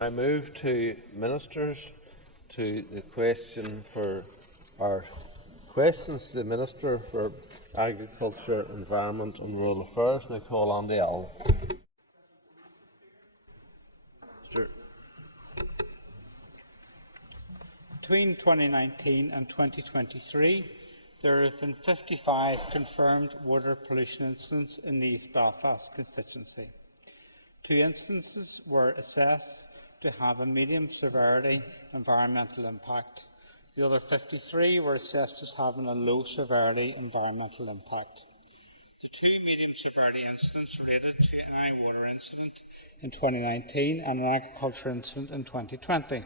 I move to ministers to the question for our questions to the Minister for Agriculture, Environment and Rural Affairs, and I call on the Al. Between 2019 and 2023, there have been 55 confirmed water pollution incidents in the East Belfast constituency. 2 instances were assessed to have a medium severity environmental impact. The other 53 were assessed as having a low severity environmental impact. The 2 medium severity incidents related to an eye water incident in 2019 and an agriculture incident in 2020.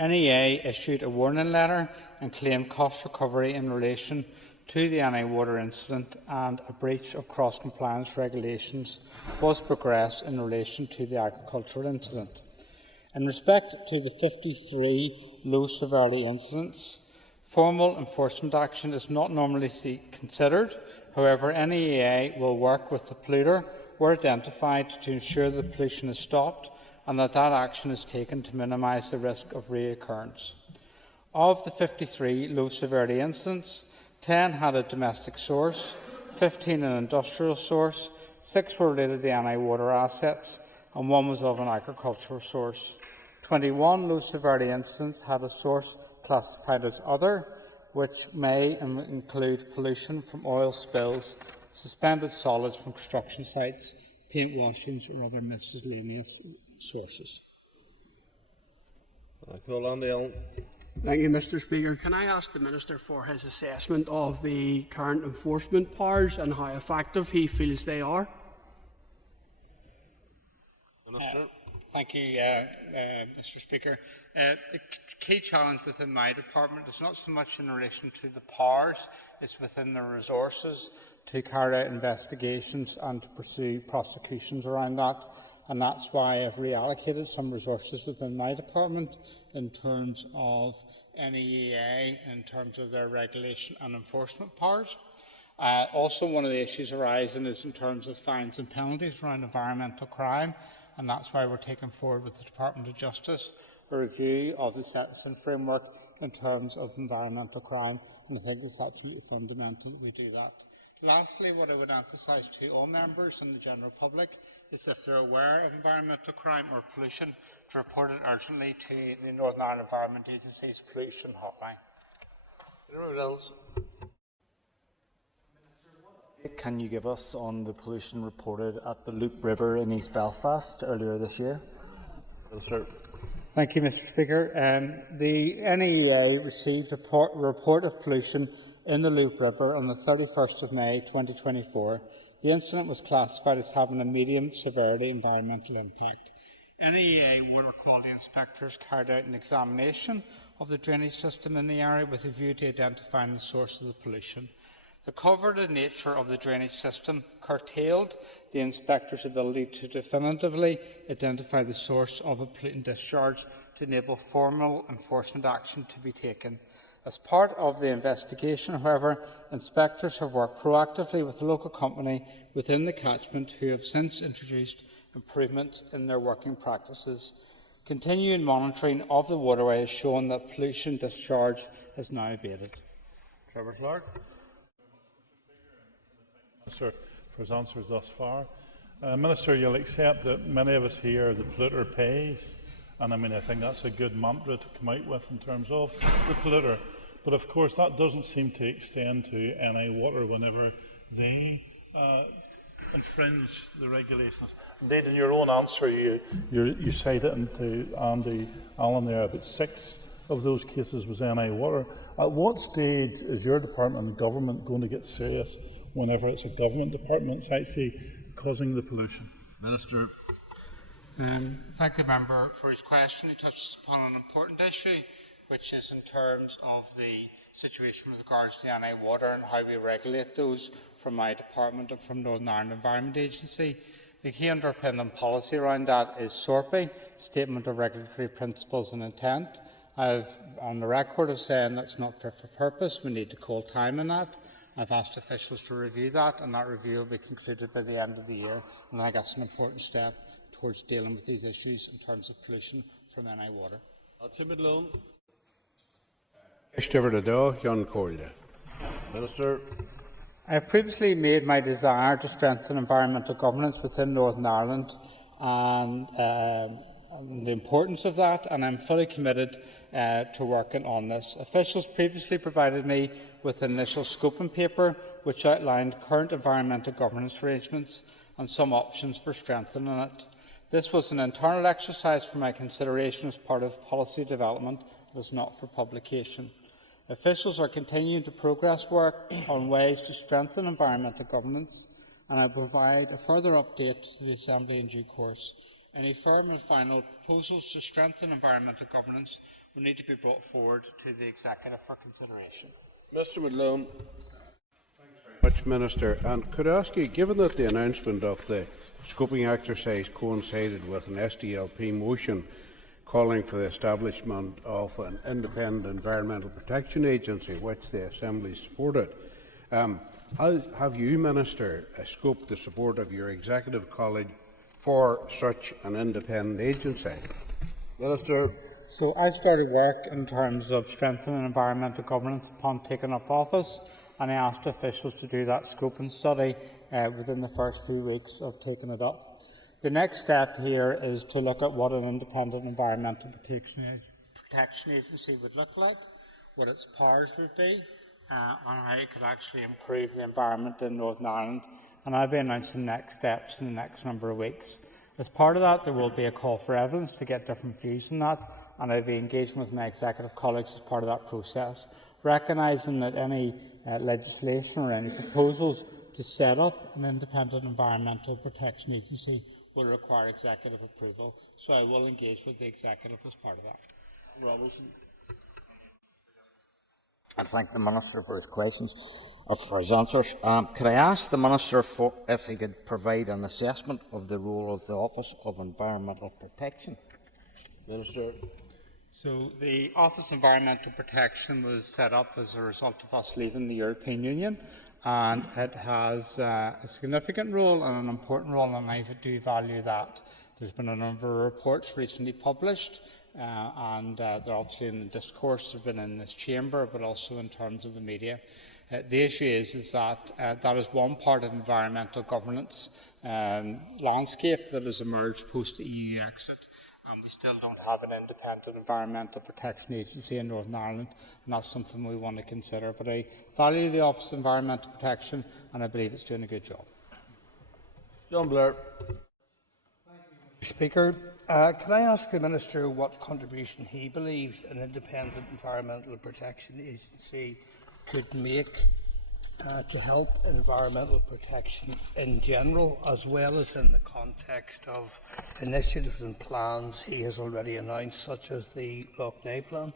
NEA issued a warning letter and claimed cost recovery in relation to the NI water incident, and a breach of cross-compliance regulations was progressed in relation to the agricultural incident. In respect to the 53 low-severity incidents, formal enforcement action is not normally considered. However, NEA will work with the polluter where identified to ensure the pollution is stopped and that action is taken to minimise the risk of reoccurrence. Of the 53 low-severity incidents, 10 had a domestic source, 15 an industrial source, 6 were related to NI water assets, and 1 was of an agricultural source. 21 low-severity incidents had a source classified as other, which may include pollution from oil spills, suspended solids from construction sites, paint washings, or other miscellaneous sources. I call on the Al. Thank you, Mr. Speaker. Can I ask the Minister for his assessment of the current enforcement powers and how effective he feels they are? Minister. Thank you, Mr. Speaker. The key challenge within my department is not so much in relation to the powers, it's within the resources to carry out investigations and to pursue prosecutions around that. And that's why I've reallocated some resources within my department in terms of NEA, in terms of their regulation and enforcement powers. Also, one of the issues arising is in terms of fines and penalties around environmental crime, and that's why we're taking forward with the Department of Justice a review of the sentencing framework in terms of environmental crime, and I think it's absolutely fundamental that we do that. Lastly, what I would emphasise to all members and the general public is if they're aware of environmental crime or pollution, to report it urgently to the Northern Ireland Environment Agency's pollution hotline. Anyone else? Can you give us on the pollution reported at the Loop River in East Belfast earlier this year? Minister. Thank you, Mr. Speaker. The NEA received a report of pollution in the Loop River on the 31st of May 2024. The incident was classified as having a medium severity environmental impact. NEA water quality inspectors carried out an examination of the drainage system in the area with a view to identifying the source of the pollution. The covered nature of the drainage system curtailed the inspector's ability to definitively identify the source of a pollutant discharge to enable formal enforcement action to be taken. As part of the investigation, however, inspectors have worked proactively with the local company within the catchment, who have since introduced improvements in their working practices. Continuing monitoring of the waterway has shown that pollution discharge is now abated. Trevor Clark. Minister, for his answers thus far. Minister, you'll accept that many of us here, the polluter pays, and I think that's a good mantra to come out with in terms of the polluter. But of course, that doesn't seem to extend to NI water whenever they infringe the regulations. Indeed, in your own answer, you cited into Andy Allen there about 6 of those cases was NI water. At what stage is your department and government going to get serious whenever it's a government department that's actually causing the pollution? Minister. Thank the member for his question. He touches upon an important issue, which is in terms of the situation with regards to NI water and how we regulate those from my department and from Northern Ireland Environment Agency. The key underpinning policy around that is SORPI, Statement of Regulatory Principles and Intent. I've on the record of saying that's not fit for purpose. We need to call time on that. I've asked officials to review that, and that review will be concluded by the end of the year, and I think that's an important step towards dealing with these issues in terms of pollution from NI water. Minister. I have previously made my desire to strengthen environmental governance within Northern Ireland and the importance of that, and I am fully committed to working on this. Officials previously provided me with an initial scoping paper which outlined current environmental governance arrangements and some options for strengthening it. This was an internal exercise for my consideration as part of policy development. It was not for publication. Officials are continuing to progress work on ways to strengthen environmental governance, and I will provide a further update to the Assembly in due course. Any firm and final proposals to strengthen environmental governance will need to be brought forward to the Executive for consideration. Mr. Malone. Much, Minister. And could I ask you, given that the announcement of the scoping exercise coincided with an SDLP motion calling for the establishment of an independent environmental protection agency, which the Assembly supported, have you, Minister, scoped the support of your Executive College for such an independent agency? Minister. So I've started work in terms of strengthening environmental governance upon taking up office, and I asked officials to do that scoping study within the first few weeks of taking it up. The next step here is to look at what an independent environmental protection agency would look like, what its powers would be, and how it could actually improve the environment in Northern Ireland. And I'll be announcing next steps in the next number of weeks. As part of that, there will be a call for evidence to get different views on that, and I'll be engaging with my executive colleagues as part of that process, recognising that any legislation or any proposals to set up an independent environmental protection agency will require executive approval, so I will engage with the executive as part of that. Robinson. I thank the Minister for his questions, or for his answers. Could I ask the Minister if he could provide an assessment of the role of the Office of Environmental Protection? Minister. So the Office of Environmental Protection was set up as a result of us leaving the European Union, and it has a significant role and an important role, and I do value that. There's been a number of reports recently published, and they're obviously in the discourse, they've been in this chamber, but also in terms of the media. The issue is that that is one part of environmental governance landscape that has emerged post-EU exit. We still don't have an independent environmental protection agency in Northern Ireland, and that's something we want to consider. But I value the Office of Environmental Protection, and I believe it's doing a good job. John Blair. Speaker, can I ask the Minister what contribution he believes an independent environmental protection agency could make to help environmental protection in general, as well as in the context of initiatives and plans he has already announced, such as the Lough Neagh plan?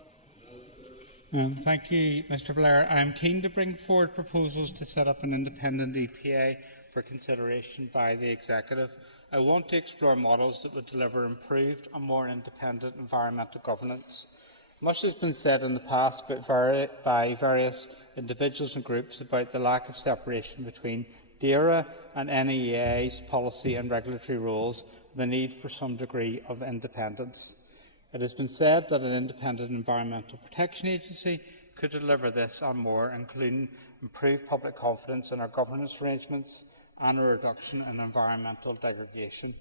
Thank you, Mr Blair. I am keen to bring forward proposals to set up an independent EPA for consideration by the Executive. I want to explore models that would deliver improved and more independent environmental governance. Much has been said in the past by various individuals and groups about the lack of separation between DERA and NEA's policy and regulatory roles, the need for some degree of independence. It has been said that an independent environmental protection agency could deliver this and more, including improved public confidence in our governance arrangements and a reduction in environmental degradation.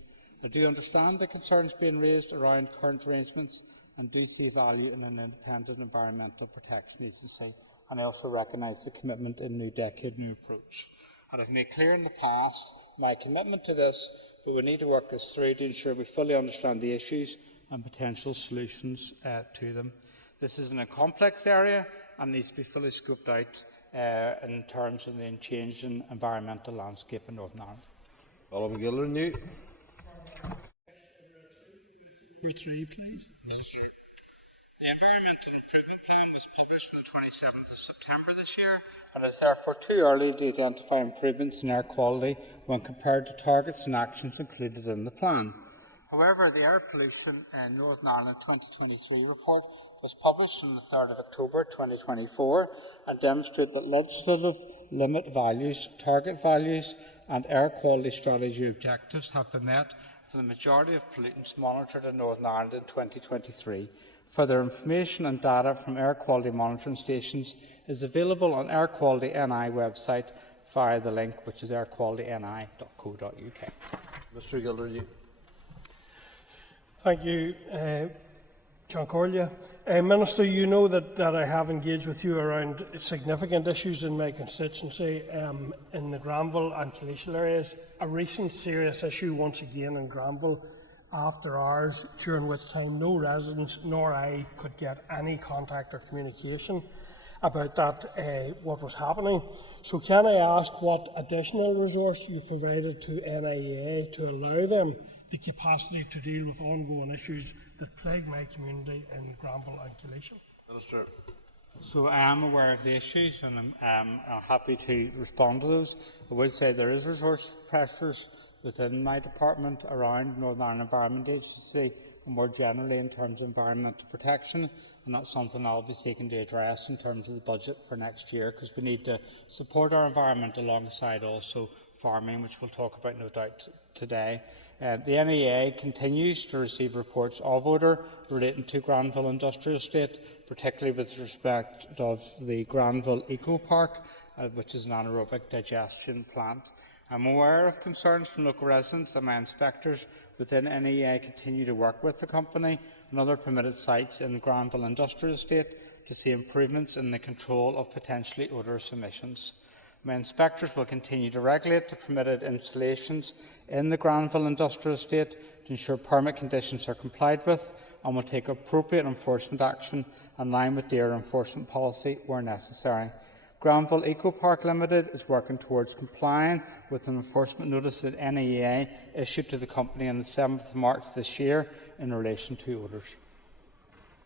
I do understand the concerns being raised around current arrangements and do see value in an independent environmental protection agency, and I also recognise the commitment in New Decade, New Approach. And I've made clear in the past my commitment to this, but we need to work this through to ensure we fully understand the issues and potential solutions to them. This is in a complex area and needs to be fully scoped out in terms of the changing environmental landscape in Northern Ireland. Oliver Giller, new. Three, please. The Environmental Improvement Plan was published on the 27th of September this year, and is therefore too early to identify improvements in air quality when compared to targets and actions included in the plan. However, the Air Pollution in Northern Ireland 2023 report was published on the 3rd of October 2024 and demonstrated that legislative limit values, target values and air quality strategy objectives have been met for the majority of pollutants monitored in Northern Ireland in 2023. Further information and data from air quality monitoring stations is available on Air Quality NI website via the link which is airqualityni.co.uk. Mr. Gilder, Thank you, John Corlea. Minister, you know that I have engaged with you around significant issues in my constituency in the Granville and Calicia areas. A recent serious issue once again in Granville after hours, during which time no residents nor I could get any contact or communication about that, what was happening. So can I ask what additional resource you provided to NIA to allow them the capacity to deal with ongoing issues that plague my community in Granville and Calicia? Minister. So I am aware of the issues and I'm happy to respond to those. I would say there is resource pressures within my department around Northern Ireland Environment Agency and more generally in terms of environmental protection, and that's something I'll be seeking to address in terms of the budget for next year, because we need to support our environment alongside also farming, which we'll talk about no doubt today. The NEA continues to receive reports of odour relating to Granville Industrial Estate, particularly with respect of the Granville Eco Park, which is an anaerobic digestion plant. I'm aware of concerns from local residents, and my inspectors within NEA continue to work with the company and other permitted sites in the Granville Industrial Estate to see improvements in the control of potentially odorous emissions. My inspectors will continue to regulate the permitted installations in the Granville Industrial Estate to ensure permit conditions are complied with, and will take appropriate enforcement action in line with their enforcement policy where necessary. Granville Eco Park Limited is working towards complying with an enforcement notice that NEA issued to the company on the 7th of March this year in relation to odours.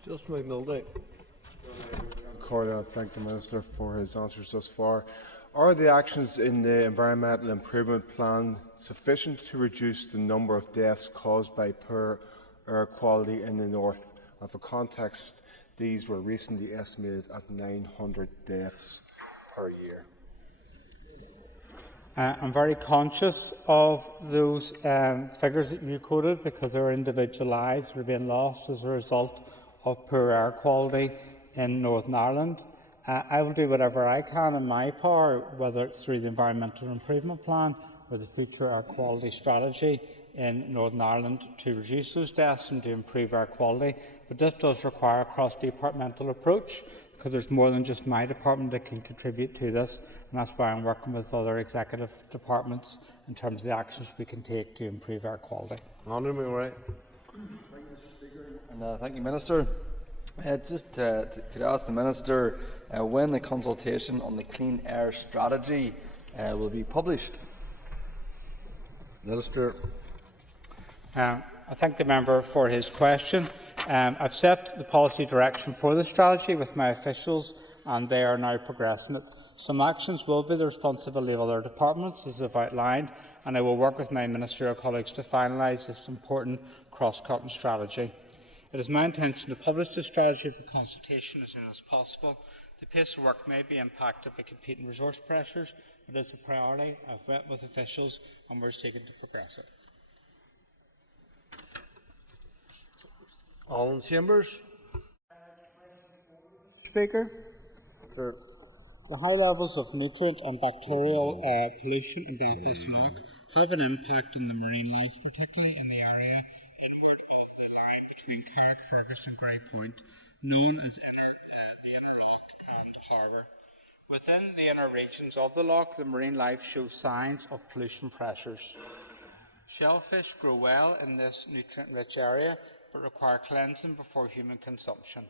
Just McNulty. Corlea, I thank the Minister for his answers thus far. Are the actions in the Environmental Improvement Plan sufficient to reduce the number of deaths caused by poor air quality in the north? And for context, these were recently estimated at 900 deaths per year. I'm very conscious of those figures that you quoted, because there are individual lives that are being lost as a result of poor air quality in Northern Ireland. I will do whatever I can in my power, whether it's through the Environmental Improvement Plan or the Future Air Quality Strategy in Northern Ireland, to reduce those deaths and to improve air quality. But this does require a cross-departmental approach, because there's more than just my department that can contribute to this, and that's why I'm working with other executive departments in terms of the actions we can take to improve air quality. Honourable Muir. Thank you, Mr. Speaker, and thank you, Minister. Could I ask the Minister when the consultation on the Clean Air Strategy will be published? Minister. I thank the member for his question. I've set the policy direction for the strategy with my officials, and they are now progressing it. Some actions will be the responsibility of other departments, as I've outlined, and I will work with my ministerial colleagues to finalise this important cross-cutting strategy. It is my intention to publish this strategy for consultation as soon as possible. The pace of work may be impacted by competing resource pressures, but as a priority, I've met with officials and we're seeking to progress it. Alan Chambers. Speaker. Sure. The high levels of nutrient and bacterial pollution in Belfast Lough have an impact on the marine life, particularly in the area inward of the line between Carrickfergus and Grey Point, known as the Inner Lough and Harbour. Within the inner regions of the lough, the marine life shows signs of pollution pressures. Shellfish grow well in this nutrient-rich area, but require cleansing before human consumption.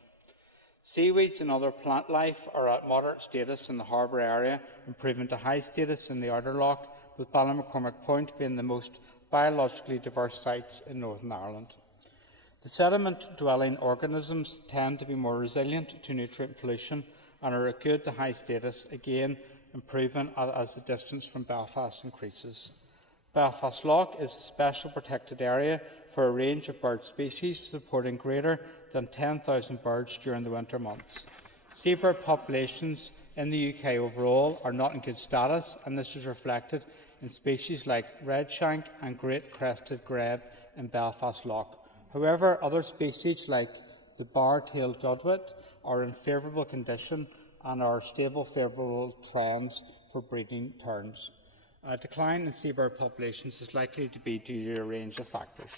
Seaweeds and other plant life are at moderate status in the harbour area, improving to high status in the outer lough, with Ballymaccormack Point being the most biologically diverse sites in Northern Ireland. The sediment-dwelling organisms tend to be more resilient to nutrient pollution and are at good to high status, again improving as the distance from Belfast increases. Belfast Lough is a special protected area for a range of bird species, supporting greater than 10,000 birds during the winter months. Seabird populations in the UK overall are not in good status, and this is reflected in species like redshank and great crested grebe in Belfast Lough. However, other species like the bar-tailed godwit are in favourable condition and are stable favourable trends for breeding terns. A decline in seabird populations is likely to be due to a range of factors.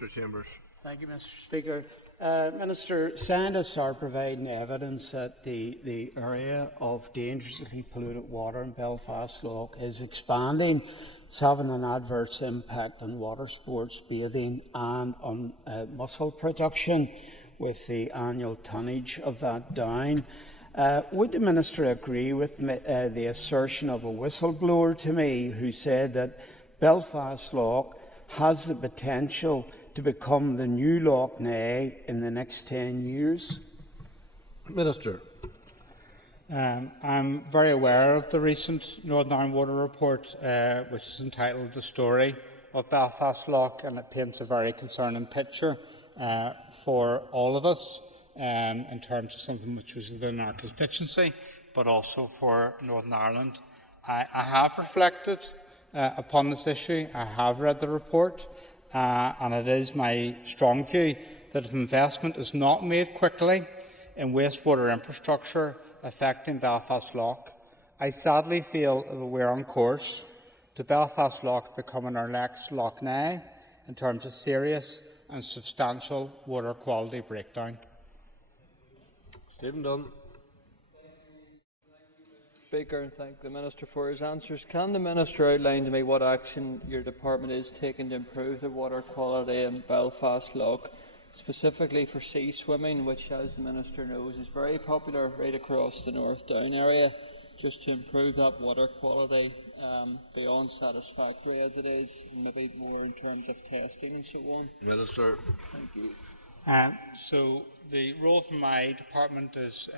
Mr. Chambers. Thank you, Mr. Speaker. Minister, scientists are providing evidence that the area of dangerously polluted water in Belfast Lough is expanding. It's having an adverse impact on water sports, bathing and on mussel production, with the annual tonnage of that down. Would the Minister agree with me, the assertion of a whistleblower to me who said that Belfast Lough has the potential to become the new Lough Neagh in the next 10 years? Minister. I'm very aware of the recent Northern Ireland Water Report, which is entitled The Story of Belfast Lough, and it paints a very concerning picture for all of us in terms of something which was within our constituency, but also for Northern Ireland. I have reflected upon this issue. I have read the report, and it is my strong view that if investment is not made quickly in wastewater infrastructure affecting Belfast Lough, I sadly feel that we're on course to Belfast Lough becoming our next Lough Neagh in terms of serious and substantial water quality breakdown. Stephen Dunn. Speaker, and thank the Minister for his answers. Can the Minister outline to me what action your department is taking to improve the water quality in Belfast Lough, specifically for sea swimming, which, as the Minister knows, is very popular right across the North Down area, just to improve that water quality beyond satisfactory as it is, maybe more in terms of testing and so on? Minister. Thank you. So the role for my department is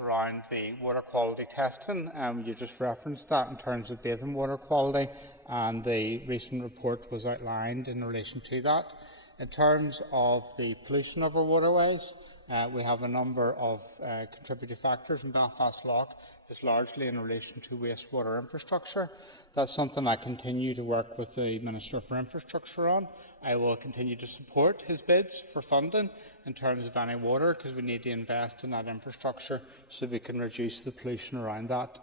around the water quality testing. You just referenced that in terms of bathing water quality, and the recent report was outlined in relation to that. In terms of the pollution of our waterways, we have a number of contributing factors in Belfast Lough. It's largely in relation to wastewater infrastructure. That's something I continue to work with the Minister for Infrastructure on. I will continue to support his bids for funding in terms of any water, because we need to invest in that infrastructure so we can reduce the pollution around that.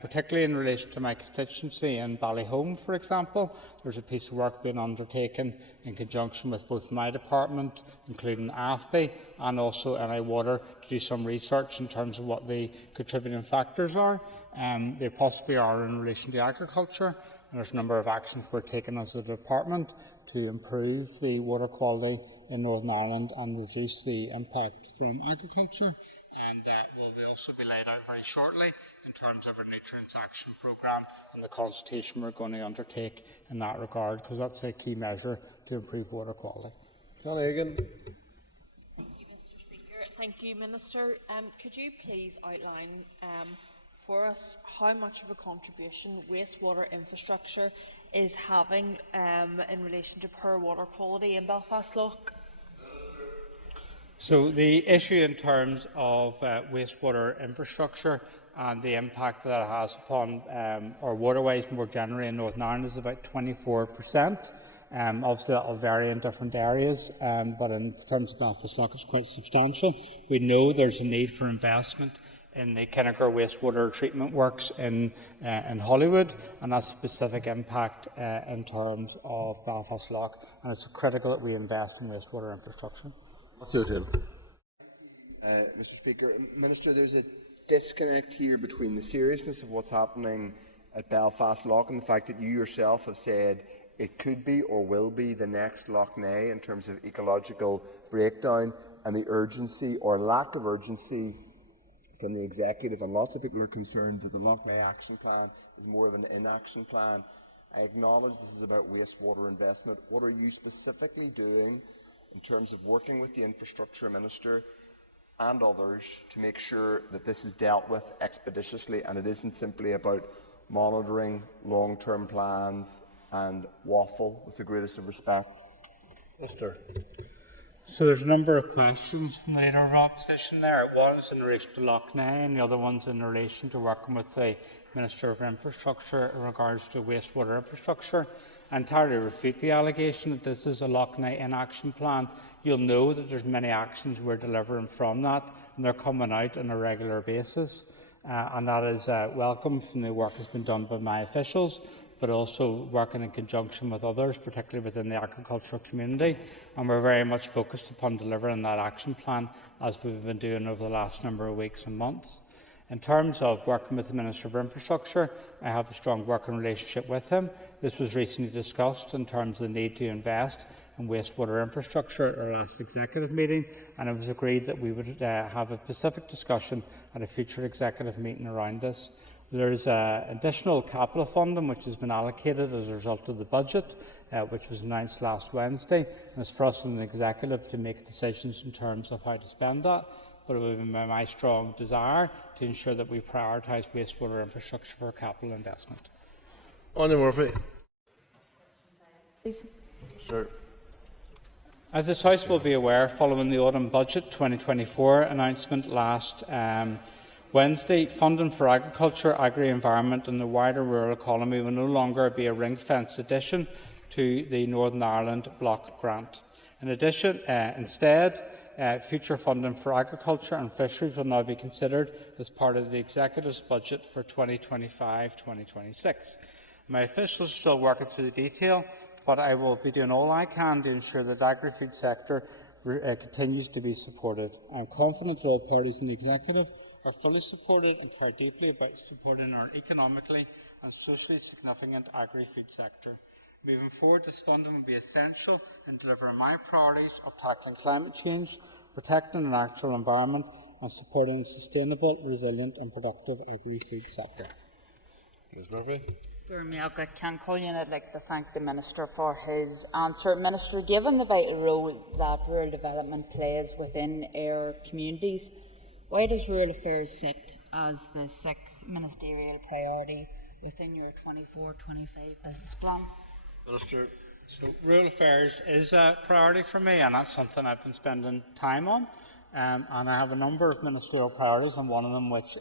Particularly in relation to my constituency in Ballyholme, for example, there's a piece of work being undertaken in conjunction with both my department, including AFBI, and also NI Water, to do some research in terms of what the contributing factors are. They possibly are in relation to agriculture, and there's a number of actions we're taking as a department to improve the water quality in Northern Ireland and reduce the impact from agriculture. And that will also be laid out very shortly in terms of our Nutrients Action Programme and the consultation we're going to undertake in that regard, because that's a key measure to improve water quality. Connie Egan. Thank you, Mr. Speaker. Thank you, Minister. Could you please outline for us how much of a contribution wastewater infrastructure is having in relation to poor water quality in Belfast Lough? So the issue in terms of wastewater infrastructure and the impact that it has upon our waterways more generally in Northern Ireland is about 24%. Obviously that will vary in different areas, but in terms of Belfast Lough it's quite substantial. We know there's a need for investment in the Kinnaker wastewater treatment works in Hollywood, and that's a specific impact in terms of Belfast Lough, and it's critical that we invest in wastewater infrastructure. What's your turn? Mr. Speaker, Minister, there's a disconnect here between the seriousness of what's happening at Belfast Lough and the fact that you yourself have said it could be or will be the next Lough Neagh in terms of ecological breakdown, and the urgency or lack of urgency from the executive. And lots of people are concerned that the Lough Neagh action plan is more of an inaction plan. I acknowledge this is about wastewater investment. What are you specifically doing in terms of working with the Infrastructure Minister and others to make sure that this is dealt with expeditiously and it isn't simply about monitoring long-term plans and waffle, with the greatest of respect? Minister. So there's a number of questions from the Leader of Opposition there. One is in relation to Loch Ness and the other one's in relation to working with the Minister of Infrastructure in regards to wastewater infrastructure. I entirely refute the allegation that this is a Loch Ness inaction plan. You'll know that there's many actions we're delivering from that, and they're coming out on a regular basis. And that is welcome from the work that's been done by my officials, but also working in conjunction with others, particularly within the agricultural community. And we're very much focused upon delivering that action plan, as we've been doing over the last number of weeks and months. In terms of working with the Minister of Infrastructure, I have a strong working relationship with him. This was recently discussed in terms of the need to invest in wastewater infrastructure at our last executive meeting, and it was agreed that we would have a specific discussion at a future executive meeting around this. There is additional capital funding which has been allocated as a result of the budget, which was announced last Wednesday, and it's for us in the executive to make decisions in terms of how to spend that. But it would be my strong desire to ensure that we prioritise wastewater infrastructure for capital investment. Honourable Murphy. Please. Sure. As this House will be aware, following the Autumn Budget 2024 announcement last Wednesday, funding for agriculture, agri-environment and the wider rural economy will no longer be a ring-fenced addition to the Northern Ireland Block Grant. In addition, instead, future funding for agriculture and fisheries will now be considered as part of the Executive's budget for 2025-2026. My officials are still working through the detail, but I will be doing all I can to ensure that the agri-food sector continues to be supported. I am confident that all parties in the Executive are fully supported and care deeply about supporting our economically and socially significant agri-food sector. Moving forward, this funding will be essential in delivering my priorities of tackling climate change, protecting the natural environment and supporting a sustainable, resilient and productive agri-food sector. Ms Murphy. I'd like to thank the Minister for his answer. Minister, given the vital role that rural development plays within our communities, why does rural affairs sit as the sixth ministerial priority within your 24-25 business plan? Minister. So, rural affairs is a priority for me, and that's something I've been spending time on. And I have a number of ministerial priorities, and one of them which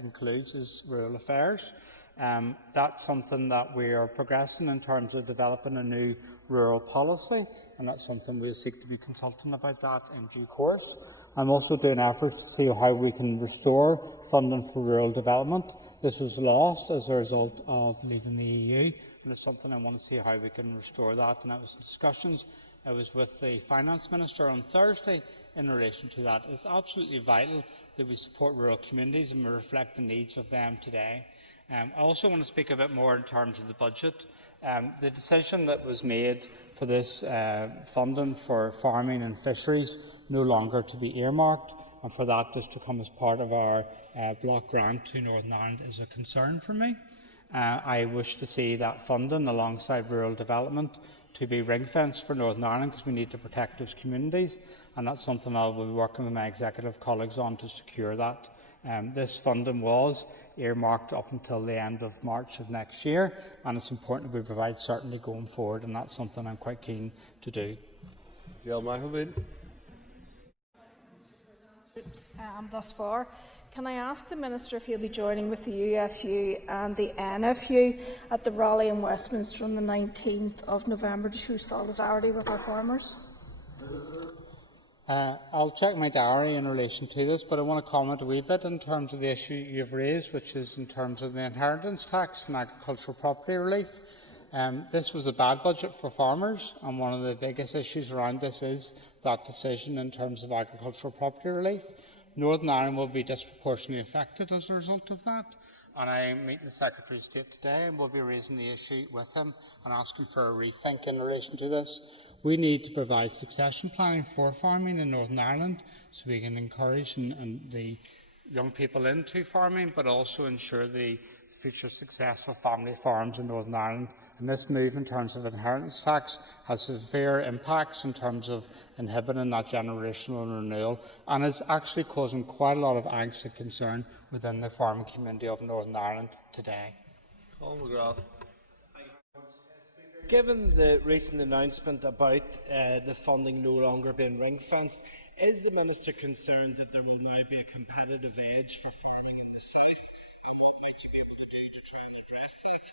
includes rural affairs. That's something that we are progressing in terms of developing a new rural policy, and that's something we'll seek to be consulting about that in due course. I'm also doing efforts to see how we can restore funding for rural development. This was lost as a result of leaving the EU, and it's something I want to see how we can restore that. And that was discussions I was with the Finance Minister on Thursday in relation to that. It's absolutely vital that we support rural communities and we reflect the needs of them today. I also want to speak a bit more in terms of the budget. The decision that was made for this funding for farming and fisheries no longer to be earmarked, and for that just to come as part of our block grant to Northern Ireland is a concern for me. I wish to see that funding alongside rural development to be ring-fenced for Northern Ireland, because we need to protect those communities, and that's something I will be working with my executive colleagues on to secure that. This funding was earmarked up until the end of March of next year, and it's important that we provide certainty going forward, and that's something I'm quite keen to do. Gail McElveen. Thus far, can I ask the Minister if he'll be joining with the UFU and the NFU at the rally in Westminster on the 19th of November to show solidarity with our farmers? I'll check my diary in relation to this, but I want to comment a wee bit in terms of the issue you've raised, which is in terms of the inheritance tax and agricultural property relief. This was a bad budget for farmers, and one of the biggest issues around this is that decision in terms of agricultural property relief. Northern Ireland will be disproportionately affected as a result of that, and I am meeting the Secretary of State today and will be raising the issue with him and asking for a rethink in relation to this. We need to provide succession planning for farming in Northern Ireland so we can encourage the young people into farming, but also ensure the future successful family farms in Northern Ireland. And this move in terms of inheritance tax has severe impacts in terms of inhibiting that generational renewal, and is actually causing quite a lot of angst and concern within the farming community of Northern Ireland today. Colin McGrath. Given the recent announcement about the funding no longer being ring-fenced, is the Minister concerned that there will now be a competitive edge for farming in the south? And what might you be able to do to try and address that?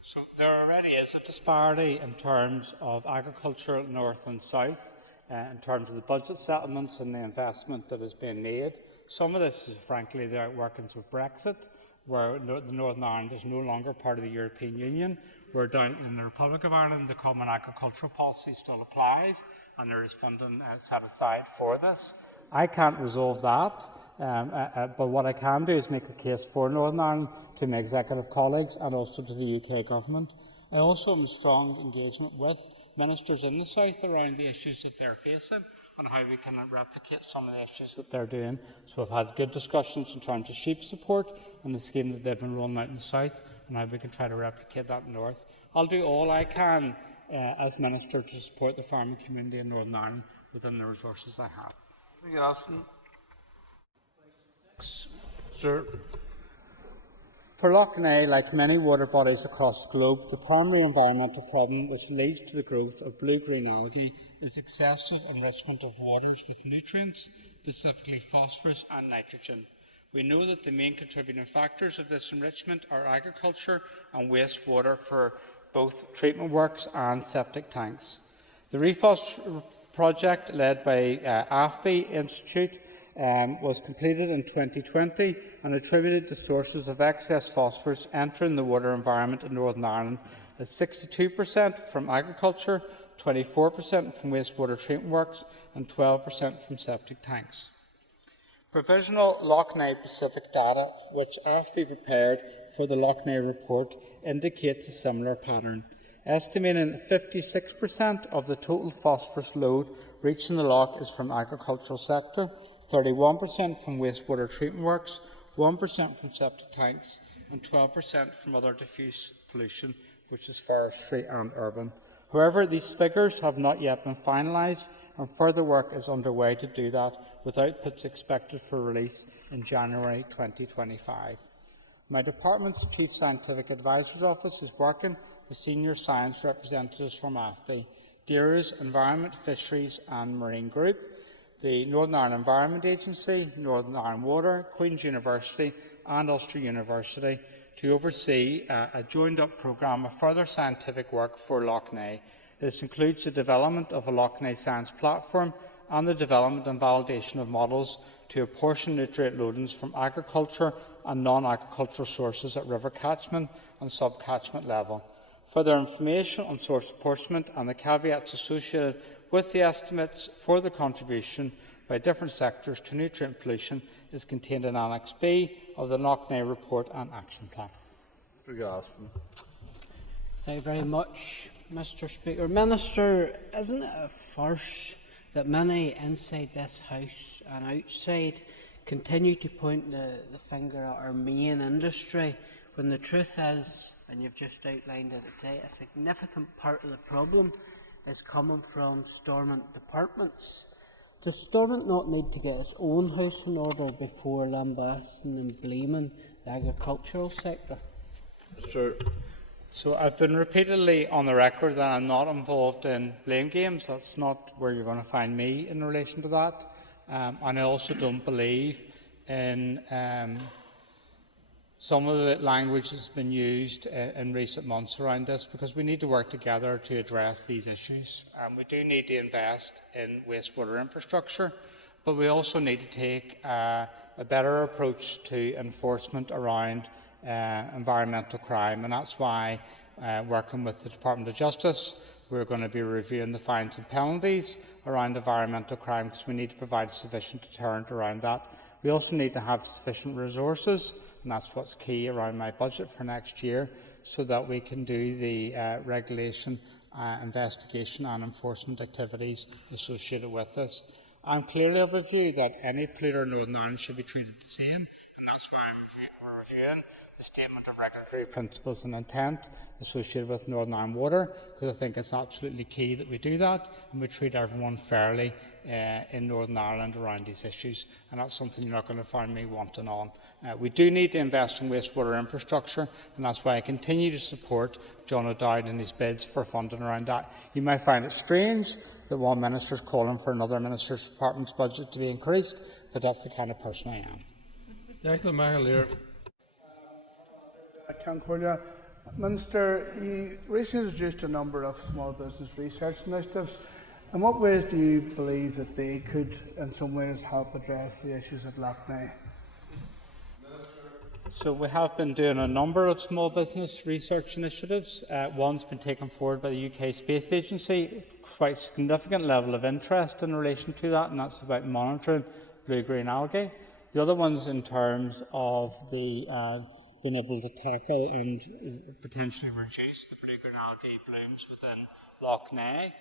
So there already is a disparity in terms of agriculture north and south, in terms of the budget settlements and the investment that is being made. Some of this is frankly the outworkings of Brexit, where the Northern Ireland is no longer part of the European Union. We're down in the Republic of Ireland, the Common Agricultural Policy still applies, and there is funding set aside for this. I can't resolve that, but what I can do is make a case for Northern Ireland to my executive colleagues and also to the UK Government. I also am in strong engagement with ministers in the South around the issues that they're facing and how we can replicate some of the issues that they're doing. So I've had good discussions in terms of sheep support and the scheme that they've been rolling out in the South and how we can try to replicate that in the North. I'll do all I can as Minister to support the farming community in Northern Ireland within the resources I have. Sir. For Lough Neagh, like many water bodies across the globe, the primary environmental problem which leads to the growth of blue-green algae is excessive enrichment of waters with nutrients, specifically phosphorus and nitrogen. We know that the main contributing factors of this enrichment are agriculture and wastewater for both treatment works and septic tanks. The REFOS project, led by AFBI Institute, was completed in 2020 and attributed to sources of excess phosphorus entering the water environment in Northern Ireland as 62% from agriculture, 24% from wastewater treatment works and 12% from septic tanks. Provisional Lough Neagh Pacific data, which AFBI prepared for the Lough Neagh report, indicates a similar pattern, estimating 56% of the total phosphorus load reaching the loch is from agricultural sector, 31% from wastewater treatment works, 1% from septic tanks, and 12% from other diffuse pollution, which is forestry and urban. However, these figures have not yet been finalised, and further work is underway to do that, with outputs expected for release in January 2025. My department's Chief Scientific Advisor's Office is working with senior science representatives from AFBI, DERA's Environment, Fisheries and Marine Group, the Northern Ireland Environment Agency, Northern Ireland Water, Queen's University and Ulster University to oversee a joined-up programme of further scientific work for Lough Neagh. This includes the development of a Lough Neagh science platform and the development and validation of models to apportion nutrient loadings from agriculture and non-agricultural sources at river catchment and sub-catchment level. Further information on source apportionment and the caveats associated with the estimates for the contribution by different sectors to nutrient pollution is contained in Annex B of the Lough Neagh Report and Action Plan. Thank you very much, Mr. Speaker. Minister, isn't it a farce that many inside this House and outside continue to point the finger at our main industry when the truth is, and you've just outlined it today, a significant part of the problem is coming from Stormont departments? Does Stormont not need to get its own house in order before lambasting and blaming the agricultural sector? Sir. So I've been repeatedly on the record that I'm not involved in blame games. That's not where you're going to find me in relation to that. And I also don't believe in some of the language that's been used in recent months around this, because we need to work together to address these issues. We do need to invest in wastewater infrastructure, but we also need to take a better approach to enforcement around environmental crime, and that's why, working with the Department of Justice, we're going to be reviewing the fines and penalties around environmental crime, because we need to provide sufficient deterrent around that. We also need to have sufficient resources, and that's what's key around my budget for next year, so that we can do the regulation, investigation and enforcement activities associated with this. I'm clearly of a view that any polluter in Northern Ireland should be treated the same, and that's why we're reviewing the Statement of Regulatory Principles and Intent associated with Northern Ireland Water, because I think it's absolutely key that we do that and we treat everyone fairly in Northern Ireland around these issues, and that's something you're not going to find me wanting on. We do need to invest in wastewater infrastructure, and that's why I continue to support John O'Dowd in his bids for funding around that. You might find it strange that one minister is calling for another minister's department's budget to be increased, but that's the kind of person I am. Concordia. Minister, you recently introduced a number of small business research initiatives. In what ways do you believe that they could, in some ways, help address the issues at Loughney? So we have been doing a number of small business research initiatives. One's been taken forward by the UK Space Agency, quite significant level of interest in relation to that, and that's about monitoring blue-green algae. The other one's in terms of the being able to tackle and potentially reduce the blue-green algae blooms within Loughney.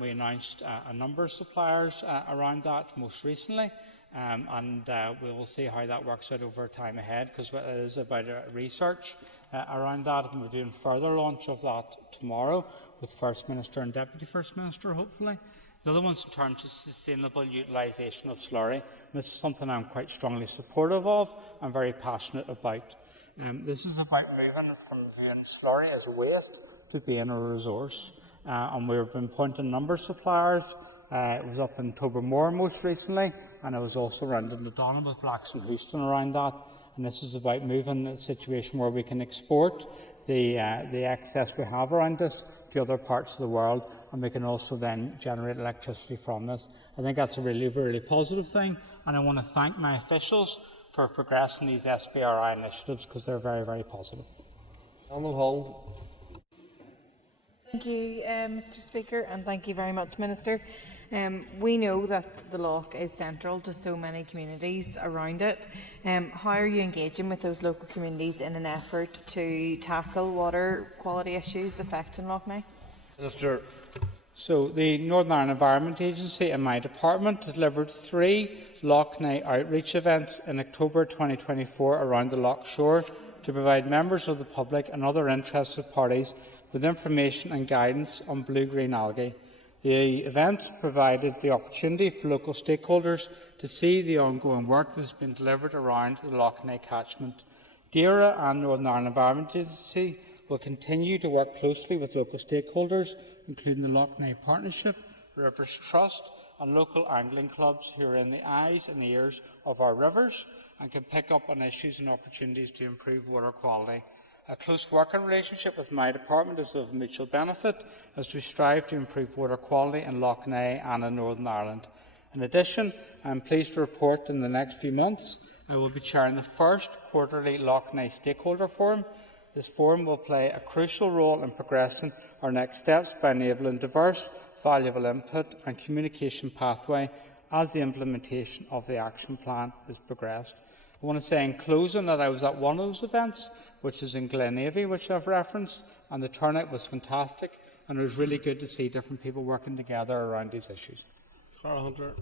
We announced a number of suppliers around that most recently. And we will see how that works out over time ahead, because it is about research around that, and we're doing further launch of that tomorrow with First Minister and Deputy First Minister, hopefully. The other one's in terms of sustainable utilisation of slurry. This is something I'm quite strongly supportive of and very passionate about. This is about moving from viewing slurry as a waste to being a resource. And we've been pointing a number of suppliers. It was up in Tobermore most recently, and it was also around in Ladonna with Blacks and Houston around that. And this is about moving a situation where we can export the excess we have around us to other parts of the world, and we can also then generate electricity from this. I think that's a really, really positive thing, and I want to thank my officials for progressing these SBRI initiatives, because they're very, very positive. Donald Hall. Thank you, Mr. Speaker, and thank you very much, Minister. We know that the loch is central to so many communities around it. How are you engaging with those local communities in an effort to tackle water quality issues affecting Loughney? Minister. So the Northern Ireland Environment Agency and my department delivered 3 Loughney outreach events in October 2024 around the loch shore to provide members of the public and other interested parties with information and guidance on blue-green algae. The events provided the opportunity for local stakeholders to see the ongoing work that has been delivered around the Loughney catchment. DAERA and Northern Ireland Environment Agency will continue to work closely with local stakeholders, including the Loughney Partnership, Rivers Trust and local angling clubs who are in the eyes and ears of our rivers and can pick up on issues and opportunities to improve water quality. A close working relationship with my department is of mutual benefit as we strive to improve water quality in Loughney and in Northern Ireland. In addition, I am pleased to report in the next few months I will be chairing the first quarterly Loughney Stakeholder Forum. This forum will play a crucial role in progressing our next steps by enabling diverse, valuable input and communication pathway as the implementation of the action plan is progressed. I want to say in closing that I was at one of those events, which is in Glenavy, which I've referenced, and the turnout was fantastic, and it was really good to see different people working together around these issues. Carl Hunter.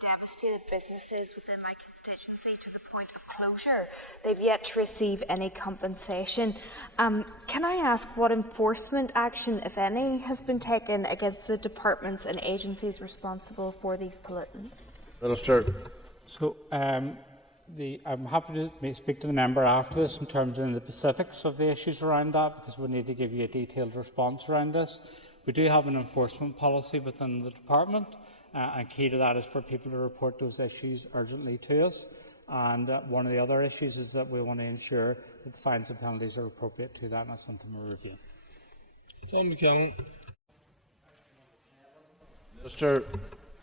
Devastated businesses within my constituency to the point of closure. They've yet to receive any compensation. Can I ask what enforcement action, if any, has been taken against the departments and agencies responsible for these pollutants? Minister. So I'm happy to speak to the member after this in terms of the specifics of the issues around that, because we need to give you a detailed response around this. We do have an enforcement policy within the department, and key to that is for people to report those issues urgently to us. And one of the other issues is that we want to ensure that the fines and penalties are appropriate to that, and that's something we're reviewing. Tom McKellen. Minister.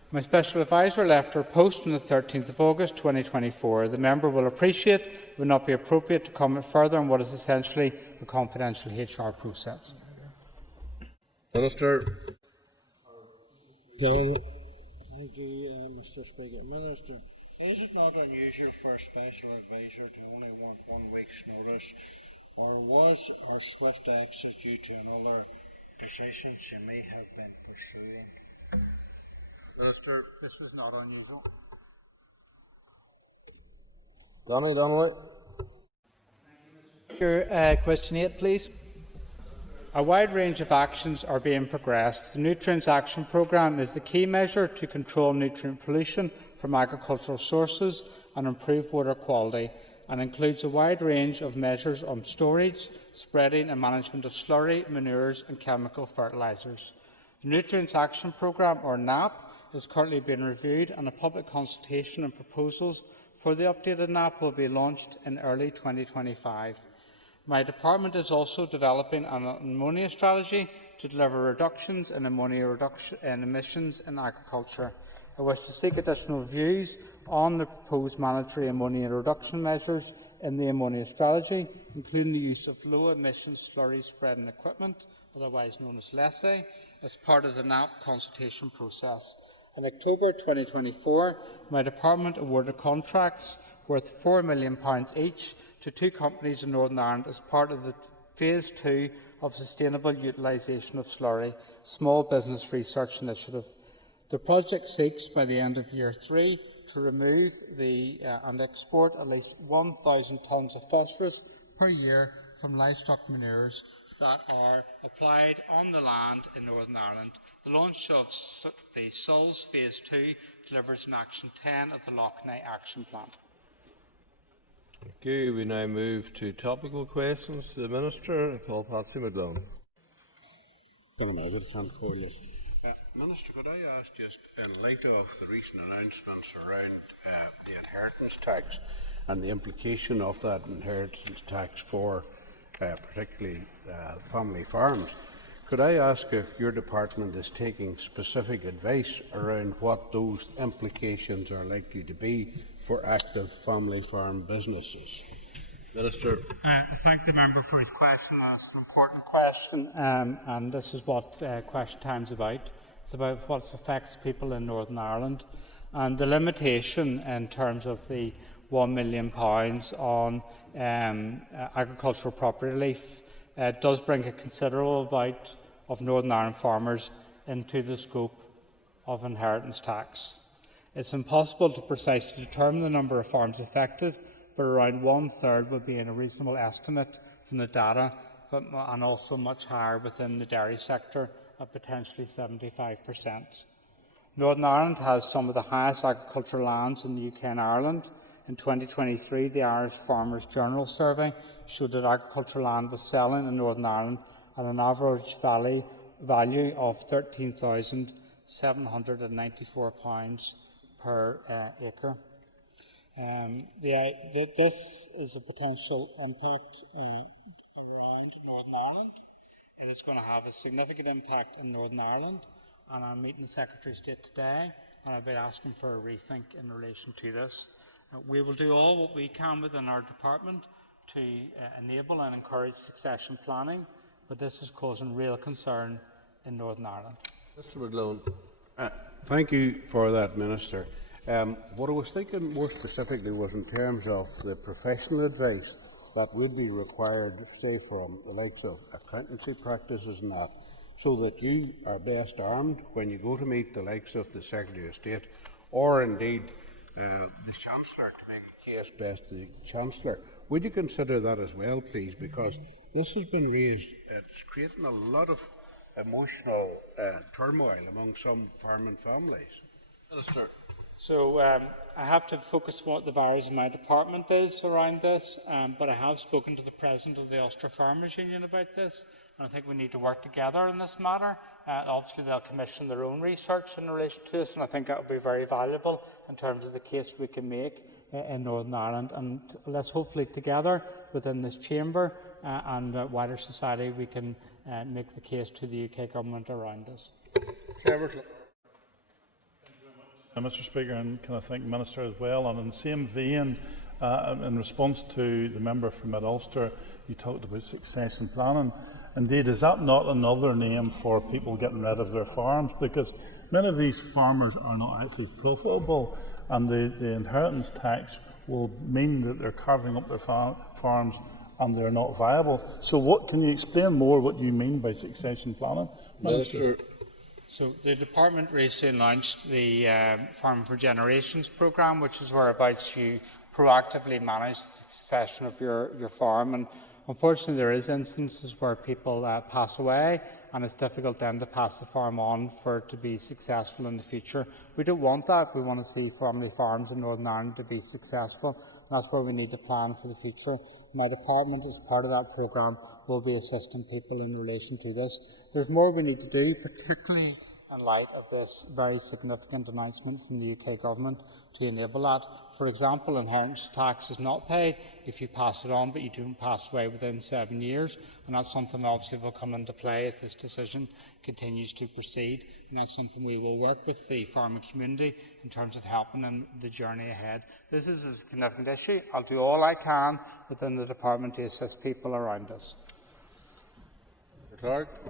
My special advisor left her post on the 13th of August 2024. The member will appreciate it would not be appropriate to comment further on what is essentially a confidential HR process. Minister. Thank you, Mr. Speaker. Minister, is it not unusual for a special advisor to only want 1 week's notice, or was her swift exit due to another position she may have been pursuing? Minister. This was not unusual. Donny Donnelly. Question 8, please. A wide range of actions are being progressed. The Nutrients Action Programme is the key measure to control nutrient pollution from agricultural sources and improve water quality, and includes a wide range of measures on storage, spreading and management of slurry, manures and chemical fertilisers. The Nutrients Action Programme, or NAP, is currently being reviewed, and a public consultation and proposals for the updated NAP will be launched in early 2025. My department is also developing an ammonia strategy to deliver reductions in emissions in agriculture. I wish to seek additional views on the proposed mandatory ammonia reduction measures in the ammonia strategy, including the use of low-emission slurry spreading equipment, otherwise known as LESE, as part of the NAP consultation process. In October 2024, my department awarded contracts worth £4 million each to 2 companies in Northern Ireland as part of the Phase 2 of Sustainable Utilisation of Slurry Small Business Research Initiative. The project seeks, by the end of Year 3, to remove and export at least 1,000 tonnes of phosphorus per year from livestock manures that are applied on the land in Northern Ireland. The launch of the SULS Phase 2 delivers in Action 10 of the Loughney Action Plan. Thank you. We now move to topical questions to the Minister. I call Patsy McGlone. Minister, could I ask, just in light of the recent announcements around the inheritance tax and the implication of that inheritance tax for particularly family farms, could I ask if your department is taking specific advice around what those implications are likely to be for active family farm businesses? Minister. I thank the member for his question. That's an important question, and this is what Question Time is about. It's about what affects people in Northern Ireland, and the limitation in terms of the £1 million on agricultural property relief does bring a considerable amount of Northern Ireland farmers into the scope of inheritance tax. It's impossible to precisely determine the number of farms affected, but around 1/3 would be in a reasonable estimate from the data, and also much higher within the dairy sector at potentially 75%. Northern Ireland has some of the highest agricultural lands in the UK and Ireland. In 2023, the Irish Farmers Journal survey showed that agricultural land was selling in Northern Ireland at an average value of £13,794 per acre. This is a potential impact around Northern Ireland. It is going to have a significant impact in Northern Ireland, and I'm meeting the Secretary of State today, and I've been asking for a rethink in relation to this. We will do all what we can within our department to enable and encourage succession planning, but this is causing real concern in Northern Ireland. Mr. McGlone. Thank you for that, Minister. What I was thinking more specifically was in terms of the professional advice that would be required, say, from the likes of accountancy practices and that, so that you are best armed when you go to meet the likes of the Secretary of State or indeed the Chancellor to make a case best to the Chancellor. Would you consider that as well, please? Because this has been raised, it's creating a lot of emotional turmoil among some farming families. Minister. So I have to focus what the values in my department is around this, but I have spoken to the President of the Ulster Farmers Union about this, and I think we need to work together in this matter. Obviously, they'll commission their own research in relation to this, and I think that will be very valuable in terms of the case we can make in Northern Ireland. And let's hopefully together within this chamber and wider society we can make the case to the UK Government around this. Mr. Speaker, and can I thank the Minister as well. And in the same vein, in response to the member from Mid-Ulster, you talked about succession planning. Indeed, is that not another name for people getting rid of their farms? Because many of these farmers are not actually profitable, and the inheritance tax will mean that they're carving up their farms and they're not viable. So what can you explain more what you mean by succession planning, Minister? So the department recently launched the Farming for Generations programme, which is whereabouts you proactively manage the succession of your farm. And Unfortunately, there is instances where people pass away, and it's difficult then to pass the farm on for it to be successful in the future. We don't want that. We want to see family farms in Northern Ireland to be successful. And that's where we need to plan for the future. My department, as part of that programme, will be assisting people in relation to this. There's more we need to do, particularly in light of this very significant announcement from the UK Government to enable that. For example, inheritance tax is not paid if you pass it on, but you don't pass away within 7 years, and that's something that obviously will come into play if this decision continues to proceed, and that's something we will work with the farming community in terms of helping them the journey ahead. This is a significant issue. I'll do all I can within the department to assist people around us.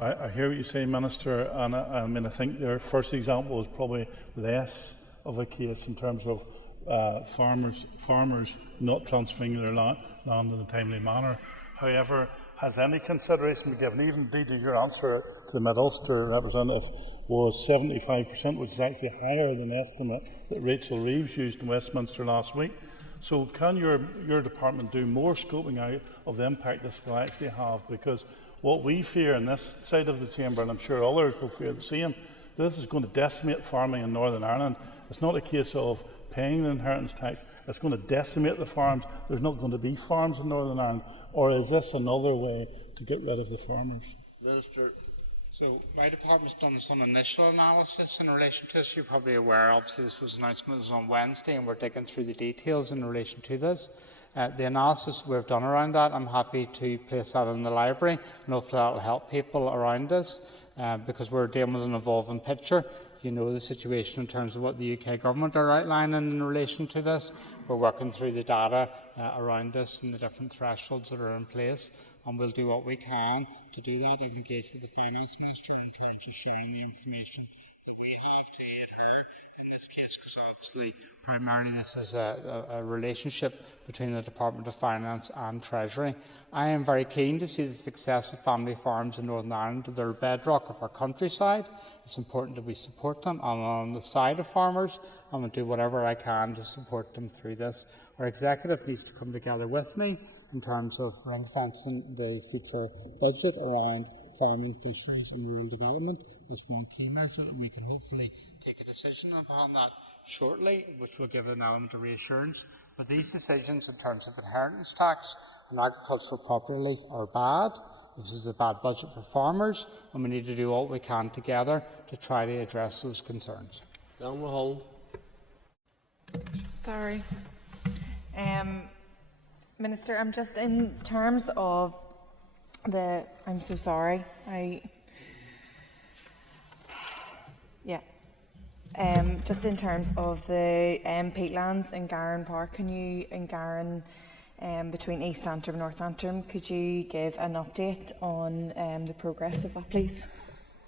I hear what you say, Minister, and I think their first example is probably less of a case in terms of farmers not transferring their land in a timely manner. However, has any consideration been given, even indeed your answer to the Mid-Ulster representative was 75%, which is actually higher than the estimate that Rachel Reeves used in Westminster last week. So can your department do more scoping out of the impact this will actually have? Because what we fear on this side of the chamber, and I'm sure others will fear the same, this is going to decimate farming in Northern Ireland. It's not a case of paying the inheritance tax, it's going to decimate the farms. There's not going to be farms in Northern Ireland. Or is this another way to get rid of the farmers? Minister. So my department's done some initial analysis in relation to this. You're probably aware, obviously this announcement was on Wednesday, and we're digging through the details in relation to this. The analysis we've done around that, I'm happy to place that in the library, and hopefully that will help people around this, because we're dealing with an evolving picture. You know the situation in terms of what the UK Government are outlining in relation to this. We're working through the data around this and the different thresholds that are in place, and we'll do what we can to do that. I've engaged with the Finance Minister in terms of sharing the information that we have to aid her in this case, because obviously primarily this is a relationship between the Department of Finance and Treasury. I am very keen to see the success of family farms in Northern Ireland. They're the bedrock of our countryside. It's important that we support them. I'm on the side of farmers. I'm going to do whatever I can to support them through this. Our executive needs to come together with me in terms of ring-fencing the future budget around farming, fisheries and rural development. That's one key measure, and we can hopefully take a decision upon that shortly, which will give an element of reassurance. But these decisions in terms of inheritance tax and agricultural property relief are bad. This is a bad budget for farmers, and we need to do all we can together to try to address those concerns. Sorry. Minister, I'm just in terms of I'm so sorry. Just in terms of the peatlands in Garran Park, between East Antrim and North Antrim, could you give an update on the progress of that, please?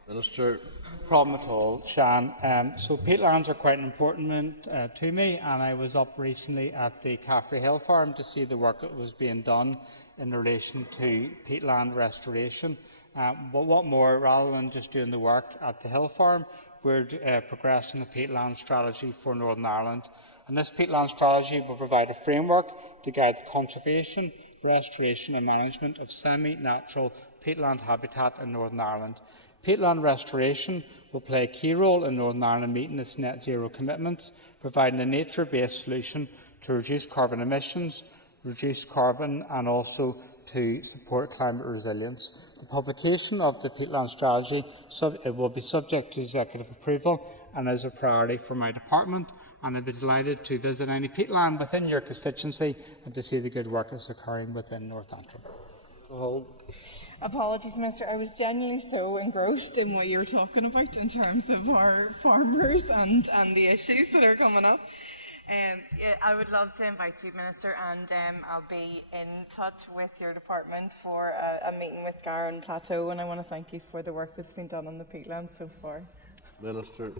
Minister. No problem at all, Shan. So peatlands are quite important to me, and I was up recently at the Caffrey Hill Farm to see the work that was being done in relation to peatland restoration. But what more, rather than just doing the work at the Hill Farm, we're progressing a peatland strategy for Northern Ireland. And this peatland strategy will provide a framework to guide the conservation, restoration and management of semi-natural peatland habitat in Northern Ireland. Peatland restoration will play a key role in Northern Ireland meeting its net zero commitments, providing a nature-based solution to reduce carbon emissions, reduce carbon and also to support climate resilience. The publication of the peatland strategy will be subject to executive approval and is a priority for my department, and I'd be delighted to visit any peatland within your constituency and to see the good work that's occurring within North Antrim. Apologies, Minister. I was genuinely so engrossed in what you were talking about in terms of our farmers and the issues that are coming up. I would love to invite you, Minister, and I'll be in touch with your department for a meeting with Garran Plateau, and I want to thank you for the work that's been done on the peatlands so far. Minister.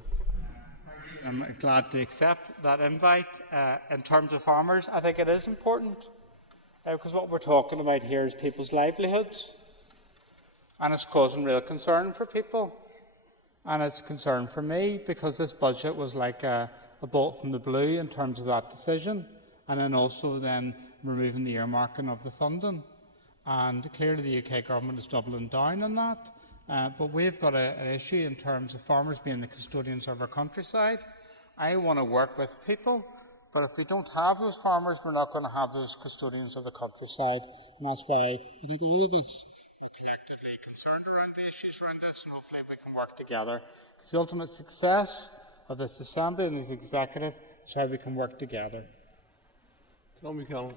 I'm glad to accept that invite. In terms of farmers, I think it is important, because what we're talking about here is people's livelihoods, and it's causing real concern for people, and it's a concern for me, because this budget was like a bolt from the blue in terms of that decision, and then also then removing the earmarking of the funding. and clearly the UK government is doubling down on that. But we've got an issue in terms of farmers being the custodians of our countryside. I want to work with people, but if we don't have those farmers, we're not going to have those custodians of the countryside. And that's why I think all of us are collectively concerned around the issues around this, and hopefully we can work together. Because the ultimate success of this Assembly and this Executive is how we can work together. Tommy Callum.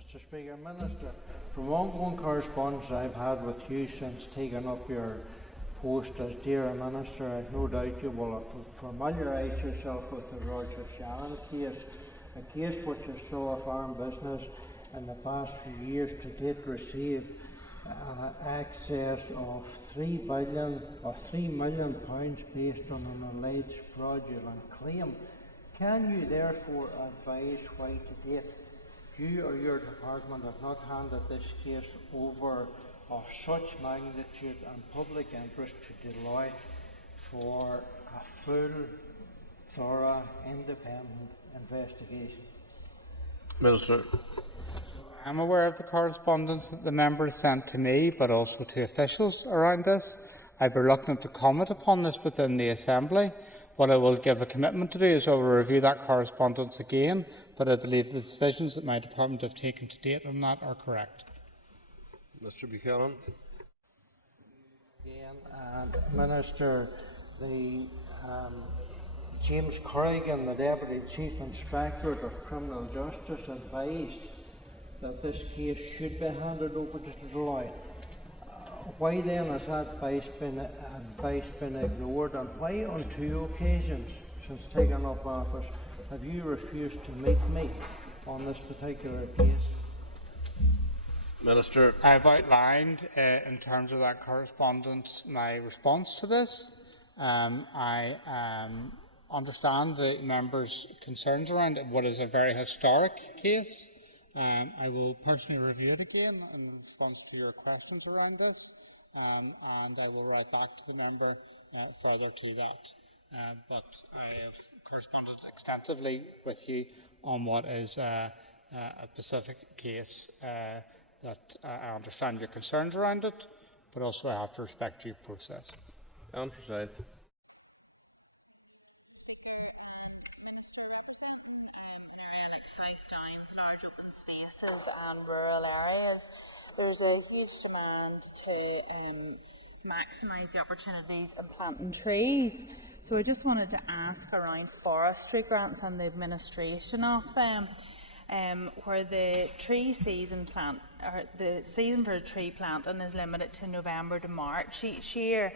Mr. Speaker, Minister, from ongoing correspondence I've had with you since taking up your post as Dear Minister, I've no doubt you will have familiarised yourself with the Roger Shannon case, a case which has saw a farm business in the past few years to date receive excess of £3 million based on an alleged fraudulent claim. Can you therefore advise why to date you or your department have not handed this case over of such magnitude and public interest to Deloitte for a full, thorough, independent investigation? Minister. I'm aware of the correspondence that the members sent to me, but also to officials around this. I'd be reluctant to comment upon this within the Assembly. What I will give a commitment to do is I will review that correspondence again, but I believe the decisions that my department have taken to date on that are correct. Mr. Buchanan. Minister, James Corrigan, the Deputy Chief Inspector of Criminal Justice, advised that this case should be handed over to Deloitte. Why then has that advice been ignored, and why on 2 occasions since taking up office have you refused to meet me on this particular case? Minister. I've outlined in terms of that correspondence my response to this. I understand the members' concerns around what is a very historic case. I will personally review it again in response to your questions around this, and I will write back to the member further to that. But I have corresponded extensively with you on what is a specific case that I understand your concerns around it, but also I have to respect due process. And preside. Spaces and rural areas, there's a huge demand to maximise the opportunities in planting trees. So I just wanted to ask around forestry grants and the administration of them, where the season for tree planting is limited to November to March each year.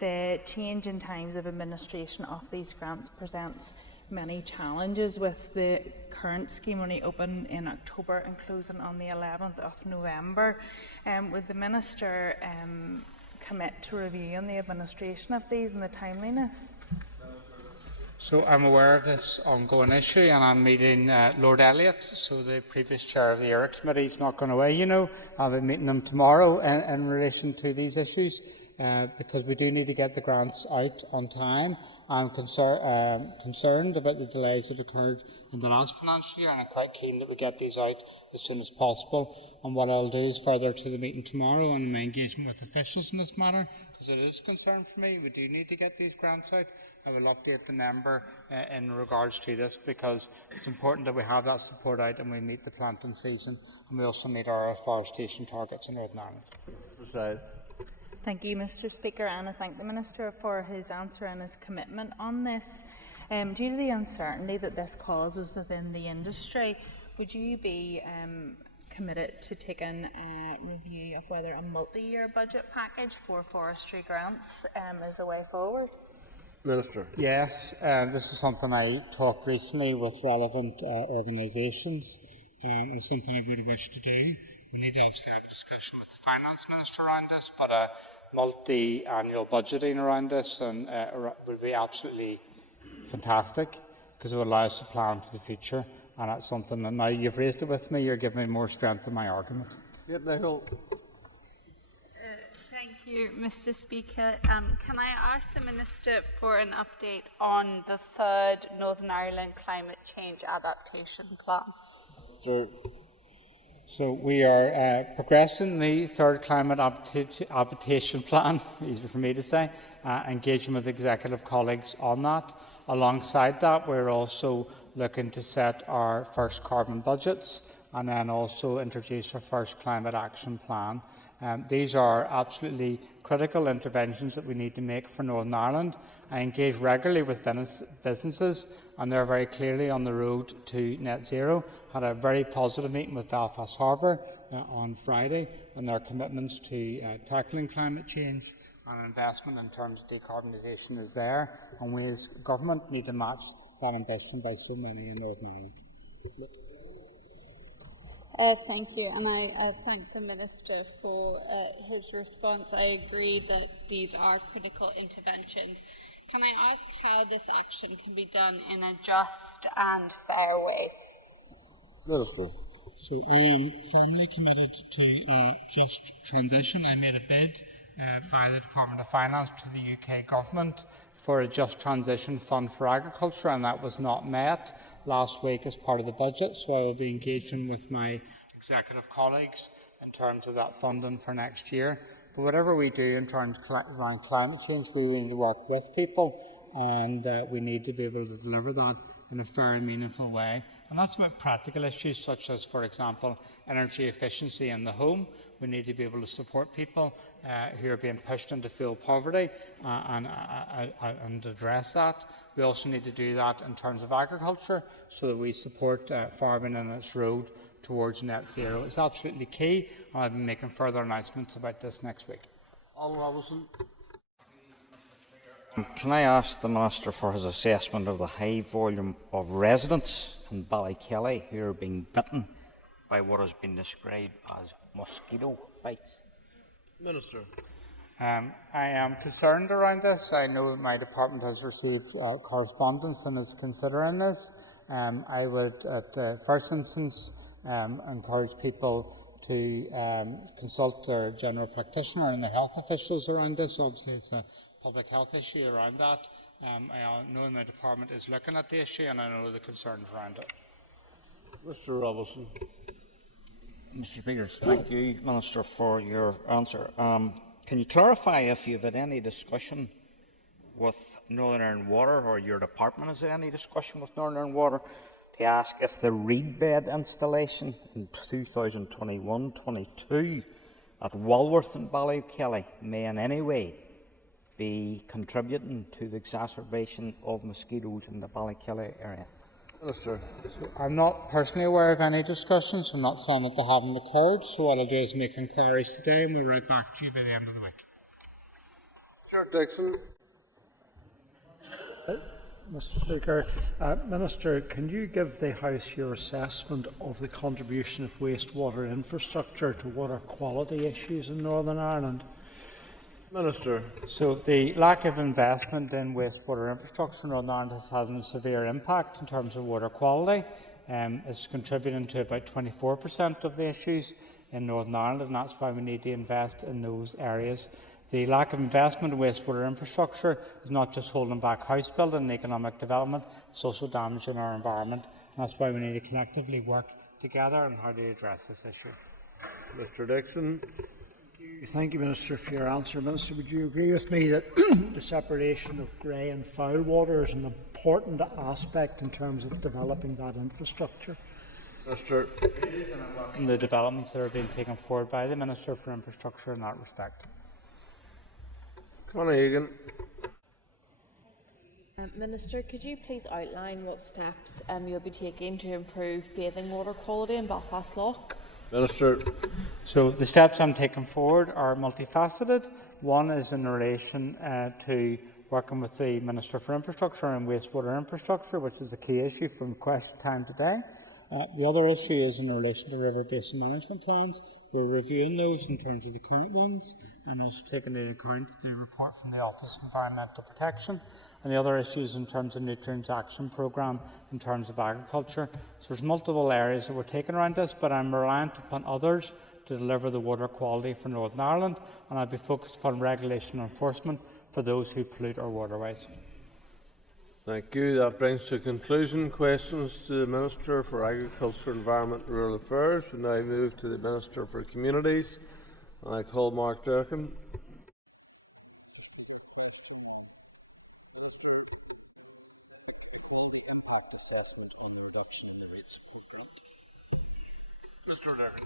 The change in times of administration of these grants presents many challenges, with the current scheme only open in October and closing on the 11th of November. Would the Minister commit to reviewing the administration of these and the timeliness? So I'm aware of this ongoing issue, and I'm meeting Lord Elliott, so the previous chair of the ERA committee is not going away, I'll be meeting him tomorrow in relation to these issues, because we do need to get the grants out on time. I'm concerned about the delays that occurred in the last financial year, and I'm quite keen that we get these out as soon as possible. And what I'll do is further to the meeting tomorrow and my engagement with officials in this matter, because it is a concern for me. We do need to get these grants out. I will update the member in regards to this, because it's important that we have that support out and we meet the planting season, and we also meet our afforestation targets in Northern Ireland. Preside. Thank you, Mr. Speaker, and I thank the Minister for his answer and his commitment on this. Due to the uncertainty that this causes within the industry, would you be committed to taking a review of whether a multi-year budget package for forestry grants is a way forward? Minister. Yes, this is something I talked recently with relevant organisations. It's something I would wish to do. We need to obviously have a discussion with the Finance Minister around this, but a multi-annual budgeting around this would be absolutely fantastic, because it would allow us to plan for the future, and that's something that now you've raised it with me, you're giving me more strength in my argument. Yep, Nicole. Thank you, Mr. Speaker. Can I ask the Minister for an update on the third Northern Ireland Climate Change Adaptation Plan? Sir. So we are progressing the third climate adaptation plan, easy for me to say, engaging with executive colleagues on that. Alongside that, we're also looking to set our first carbon budgets and then also introduce our first climate action plan. These are absolutely critical interventions that we need to make for Northern Ireland. I engage regularly with businesses, and they're very clearly on the road to net zero. Had a very positive meeting with Belfast Harbour on Friday, and their commitments to tackling climate change and investment in terms of decarbonisation is there, and we as government need to match that ambition by so many in Northern Ireland. Thank you, and I thank the Minister for his response. I agree that these are critical interventions. Can I ask how this action can be done in a just and fair way? Minister. So I am firmly committed to a just transition. I made a bid via the Department of Finance to the UK Government for a Just Transition Fund for Agriculture, and that was not met last week as part of the budget, so I will be engaging with my executive colleagues in terms of that funding for next year. But whatever we do in terms around climate change, we need to work with people, and we need to be able to deliver that in a fair and meaningful way. And that's about practical issues such as, for example, energy efficiency in the home. We need to be able to support people who are being pushed into fuel poverty and address that. We also need to do that in terms of agriculture so that we support farming on its road towards net zero. It's absolutely key, and I'll be making further announcements about this next week. Alan Robinson. Can I ask the Minister for his assessment of the high volume of residents in Ballykelly who are being bitten by what has been described as mosquito bites? Minister. I am concerned around this. I know my department has received correspondence and is considering this. I would, at the first instance, encourage people to consult their general practitioner and the health officials around this. Obviously, it's a public health issue around that. I know my department is looking at the issue, and I know the concerns around it. Mr. Robinson. Mr. Speaker, thank you, Minister, for your answer. Can you clarify if you've had any discussion with Northern Ireland Water, or your department has had any discussion with Northern Ireland Water, to ask if the reed bed installation in 2021-22 at Walworth and Ballykelly may in any way be contributing to the exacerbation of mosquitoes in the Ballykelly area? Minister. I'm not personally aware of any discussions. I'm not saying that they haven't occurred, so what I'll do is make inquiries today and we'll write back to you by the end of the week. Chair Dixon. Mr. Speaker, Minister, can you give the House your assessment of the contribution of wastewater infrastructure to water quality issues in Northern Ireland? Minister. So the lack of investment in wastewater infrastructure in Northern Ireland has had a severe impact in terms of water quality. It's contributing to about 24% of the issues in Northern Ireland, and that's why we need to invest in those areas. The lack of investment in wastewater infrastructure is not just holding back house building and economic development, it's also damaging our environment. And that's why we need to collectively work together on how to address this issue. Mr. Dixon. Thank you, Minister, for your answer. Minister, would you agree with me that the separation of grey and foul water is an important aspect in terms of developing that infrastructure? Minister. And the developments that are being taken forward by the Minister for Infrastructure in that respect. Conor Egan. Minister, could you please outline what steps you'll be taking to improve bathing water quality in Belfast Lough? Minister. So the steps I'm taking forward are multifaceted. One is in relation to working with the Minister for Infrastructure and wastewater infrastructure, which is a key issue from question time today. The other issue is in relation to river basin management plans. We're reviewing those in terms of the current ones and also taking into account the report from the Office of Environmental Protection. And the other issues in terms of nutrients action programme in terms of agriculture. So there's multiple areas that we're taking around this, but I'm reliant upon others to deliver the water quality for Northern Ireland, and I'll be focused upon regulation and enforcement for those who pollute our waterways. Thank you. That brings to conclusion questions to the Minister for Agriculture, Environment and Rural Affairs. We now move to the Minister for Communities. And I call Mark Durkin. Assessment on the reduction in rates of grant. Mr. Durkin.